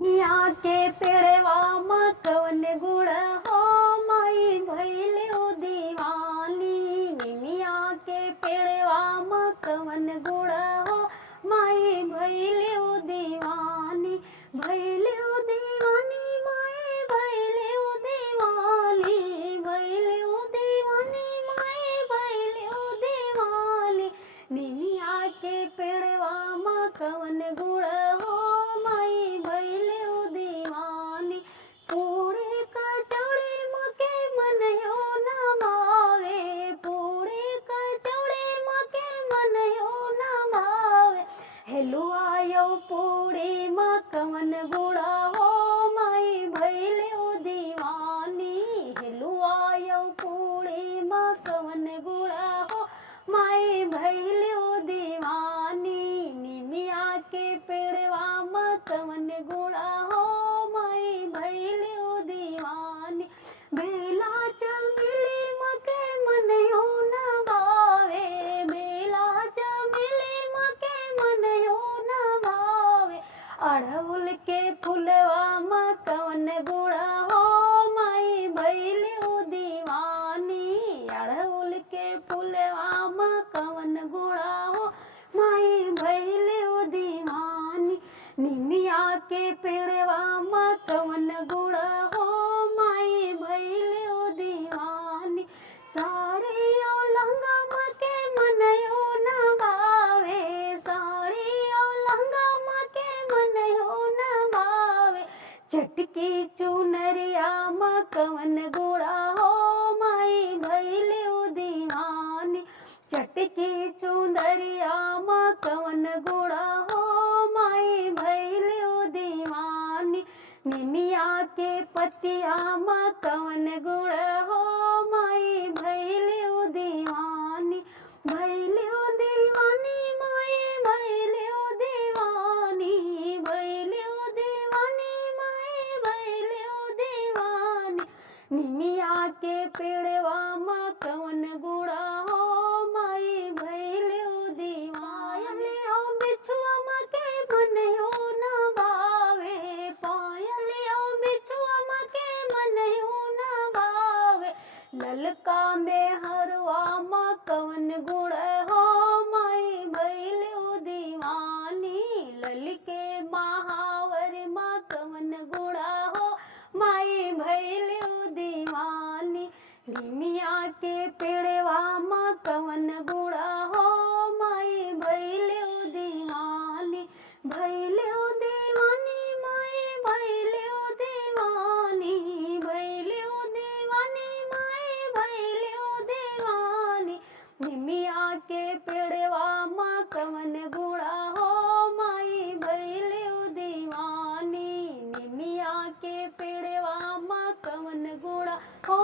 निमिया के पेड़वा में कवन गुण हो माई भइलो दीवानी। निमिया के पेड़वा में कवन गुण हो माई भइलो दीवानी। भइलो दीवानी माई भइलो दीवानी। भइलो दीवानी माई भइलो दीवानी। निमिया के पेड़वा में कवन गुण हो माई भइलो दीवानी। पूरी कचौड़ी मके मनयो न भावे। पूरी कचौड़ी मके मनयो न भावे। हेलुआ यो पूरी माँ कवन गुड़ा हो माई भइलो दीवानी। हेलुआ यो पूरी माँ कवन गुड़ा हो माई भइलो दीवानी। निमिया के पेड़वा में कवन गुड़ा हो माई भइलो दीवानी। बेला चमेली मके मनयो न भावे। बेला चमेली मके मनयो न भावे। अड़हुल के फुलवा में कवन गुड़ा हो माई भइलो दीवानी। अड़हुल के फुलवा में कवन गुड़ा हो माई भइलो दीवानी। निमिया के पेड़वा में कवन गुड़ा हो माई भइलो दीवानी। साड़ी और लहंगा मके मनयो न भावे। साड़ी और लहंगा मके मनयो न भावे। चटकी चुनरिया में कवन गुड़ा हो माई भइलो दीवानी। चटकी चुनरिया में कवन गुड़ा हो माई भइलो दीवानी। निमिया के पतिया में कवन गुण हो माई भइलो दीवानी। भइलो दीवानी माई भइलो दीवानी। भइलो दीवानी माई भइलो दीवानी। निमिया के पेड़वा में कवन गुड़ा हो माई भइलो दीवानी। ओ बिछुआ मके मनयो न भावे। पायल ओ बिछुआ मके मनयो न भावे। ललका में हरवा में कवन गुण हो माई भइलो दीवानी। ललके महावर में कवन गुड़ा हो माई भइलो दीवानी। निमिया के पेड़वा में कवन गुड़ा हो माई भइलो दीवानी। भइलो दीवानी माई भइलो दीवानी। भइलो दीवानी माई भइलो दीवानी। निमिया के पेड़वा में कवन गुड़ा हो माई भइलो दीवानी। निमिया के पेड़वा में कवन गुड़ा हो